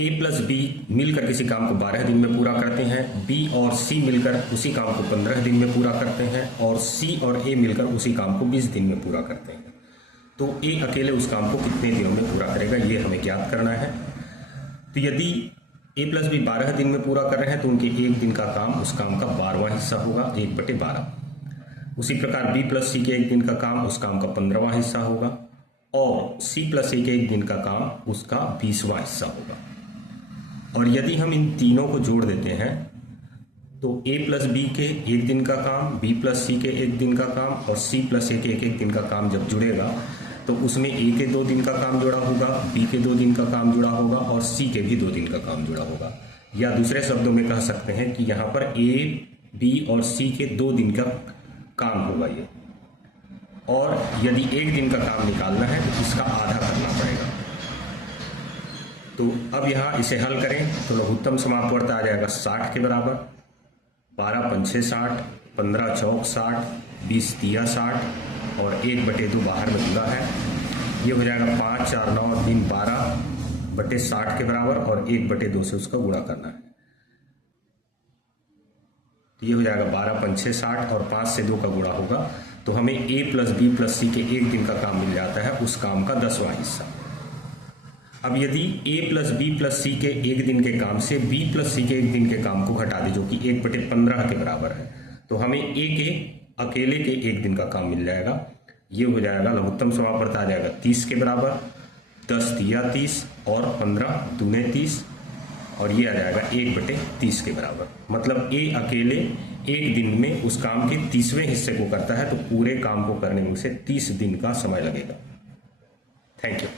ए plus B मिलकर किसी काम को 12 दिन में पूरा करते हैं, बी और सी मिलकर उसी काम को 15 दिन में पूरा करते हैं, और सी और ए मिलकर उसी काम को 20 दिन में पूरा करते हैं। तो ए अकेले उस काम को कितने दिनों में पूरा करेगा, ये हमें ज्ञात करना है। तो यदि ए प्लस बी 12 दिन में पूरा कर रहे हैं तो उनके एक दिन का काम उस काम का 12वां हिस्सा होगा, 1/12। उसी प्रकार बी प्लस सी के एक दिन का काम उस काम का 15वां हिस्सा होगा, और सी प्लस ए के एक दिन का काम उसका 20वां हिस्सा होगा। और यदि हम इन तीनों को जोड़ देते हैं तो ए प्लस बी के एक दिन का काम, बी प्लस सी के एक दिन का काम और सी प्लस ए के एक दिन का काम जब जुड़ेगा तो उसमें ए के 2 दिन का काम जुड़ा होगा, बी के 2 दिन का काम जुड़ा होगा और सी के भी 2 दिन का काम जुड़ा होगा। या दूसरे शब्दों में कह सकते हैं कि यहाँ पर ए, बी और सी के 2 दिन का काम होगा ये। और यदि एक दिन का काम निकालना है तो इसका आधा करना पड़ेगा। तो अब यहाँ इसे हल करें तो लघुत्तम समापवर्त आ जाएगा 60 के बराबर, 12 पंचे 60, 15 चौक 60, 20 तिया 60 और 1/2 बाहर में जुड़ा है। ये हो जाएगा 5, 4, 9, 3, 12/60 के बराबर, और 1/2 से उसका गुणा करना है। तो ये हो जाएगा 12 पंचे 60 और 5 से 2 का गुणा होगा तो हमें ए प्लस बी प्लस सी के एक दिन का काम मिल जाता है, उस काम का 10वां हिस्सा। अब यदि ए प्लस बी प्लस सी के एक दिन के काम से बी प्लस सी के एक दिन के काम को घटा दें जो कि 1/15 के बराबर है, तो हमें ए के अकेले के एक दिन का काम मिल जाएगा। ये हो जाएगा लघुत्तम समापवर्त आ जाएगा 30 के बराबर, 10 तिया 30 और 15 दूने 30, और ये आ जाएगा 1/30 के बराबर। मतलब ए अकेले एक दिन में उस काम के 30वें हिस्से को करता है, तो पूरे काम को करने में उसे 30 दिन का समय लगेगा। Thank you.